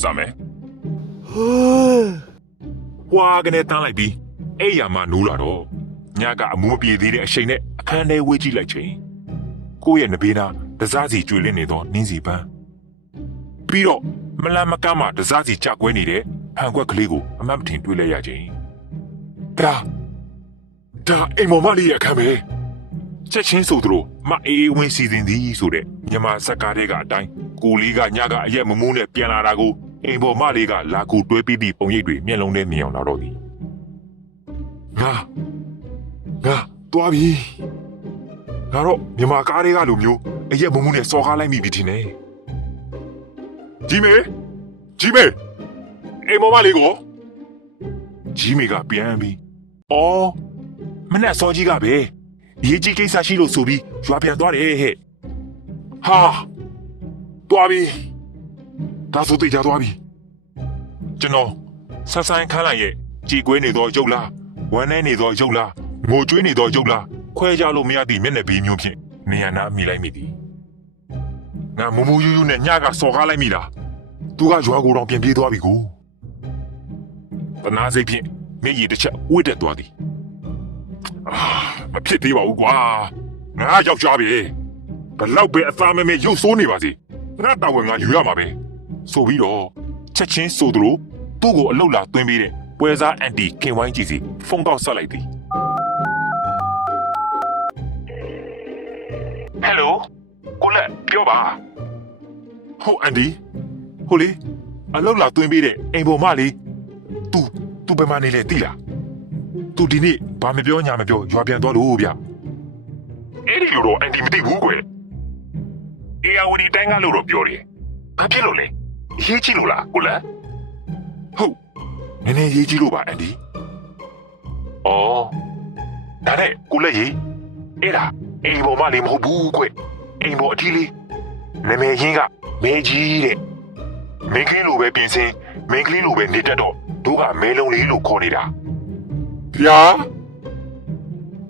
စမယ်ဟိုးဟွာကနေတန်းလိုက်ပြီးအဲ့ရမှာနိုးလာတော့ညကအမူမပြေသေးတဲ့အချိန်နဲ့အခန်းထဲဝေးကြည့်လိုက်ချိန်ကိုယ့်ရဲ့နဘေးနာတစားစီကျွေလင်းနေသောနင်းစီပန်းပြီးတော့မလန်မကမ်းမှာတစားစီကြကွဲနေတဲ့ဟန်ခွက်ကလေးကိုအမှတ်မထင်တွေ့လိုက်ရချိန်ဒါဒါအိမ်မောင်မလေးရဲ့အခန်းပဲချက်ချင်းဆိုသလိုမအေးအေးဝင်းစီစဉ်သည်ဆိုတဲ့မြန်မာစက်ကားတွေကအတိုင်းကိုလေးကညကအရက်မမိုးနဲ့ပြန်လာတာကို အိမ်ပေါ်မလေးကလာကူတွဲပြီးသည့်ပုံရိပ်တွေမျက်လုံးထဲမြင်အောင်လာတော့သည်ငါငါတွားပြီငါတော့မြန်မာကားတွေကလိုမျိုးအရက်မမိုးနဲ့စော်ကားလိုက်မိပြီထင်တယ်ဂျီမေဂျီမေအိမ်ပေါ်မလေးကိုဂျီမေကပြန်ပြီးအော်မနဲ့စောကြီးကပဲရေးကြီးကိစ္စရှိလို့ဆိုပြီးရွာပြန်သွားတယ်ဟဲ့ဟာတွားပြီ ဒါဆိုသိကြသွားပြီကျွန်တော်ဆက်ဆိုင်ခန်းလိုက်ရဲ့ကြည်ကွဲနေသောရုပ်လားဝမ်းနေနေသောရုပ်လားငိုကြွေးနေသောရုပ်လားခွဲခြားလို့မရသည့်မျက်နှာဘေးမျိုးဖြင့်နေရနာမိလိုက်မိသည်ငါမမူယူယူနဲ့ညကစော်ကားလိုက်မိလားသူကရွာကိုယ်တော်ပြန်ပြေးသွားပြီကိုတနာစိတ်ဖြင့်မျက်ရည်တစ်ချက်ဝှက်တက်သွားသည်အာမဖြစ်သေးပါဘူးကွာငါယောက်ျားပဲဘလောက်ပဲအသားမမဲရုပ်ဆိုးနေပါစေငါတာဝန်ငါယူရမှာပဲ ဆိုပြီးတော့ချက်ချင်းဆိုသလိုသူ့ကိုအလုတ်လာသွင်းပေးတဲ့ပွဲစားအန်တီခင်ဝိုင်းကြီးစီဖုန်းကောက်ဆက်လိုက်သည်ဟယ်လိုကိုလက်ပြောပါဟုတ်အန်တီဟိုလေအလုတ်လာသွင်းပေးတဲ့အိမ်ပေါ်မလေး तू तू ဘယ်မှာနေလဲသိလားသူဒီနေ့ဘာမပြောညာမပြောရွာပြန်သွားလို့ဗျအဲ့ဒီလိုတော့အန်တီမသိဘူးကွယ်အေယာဝတီတိုင်းကလို့တော့ပြောတယ်ဘာဖြစ်လို့လဲ ရေးကြည့်လို့လားကိုလန်ဟုတ်နည်းနည်းရေးကြည့်လို့ပါအန်တီအော်ဒါနဲ့ကိုလက်ရေးအဲ့ဒါအိမ်ပေါ်မလေးမဟုတ်ဘူးကွယ်အိမ်ပေါ်အထီးလေးနာမည်ရင်းကမဲကြီးတဲ့မင်းကလေးလိုပဲပြင်စင်မင်းကလေးလိုပဲနေတတ်တော့တို့ကမဲလုံးလေးလို့ခေါ်နေတာဗျာ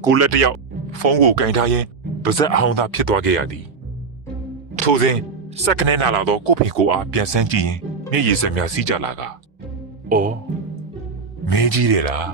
ကိုလက်တယောက်ဖုန်းကိုကင်ထားရင်ပါဇက်အဟောင်းသားဖြစ်သွားခဲ့ရသည်ထိုစဉ် စက္ကနဲနာလာတော့ကိုဖေကိုအားပြန်ဆန်းကြည့်ရင်မျက်ရည်စက်များစီးကြလာကအော်မင်းကြီးတယ်လား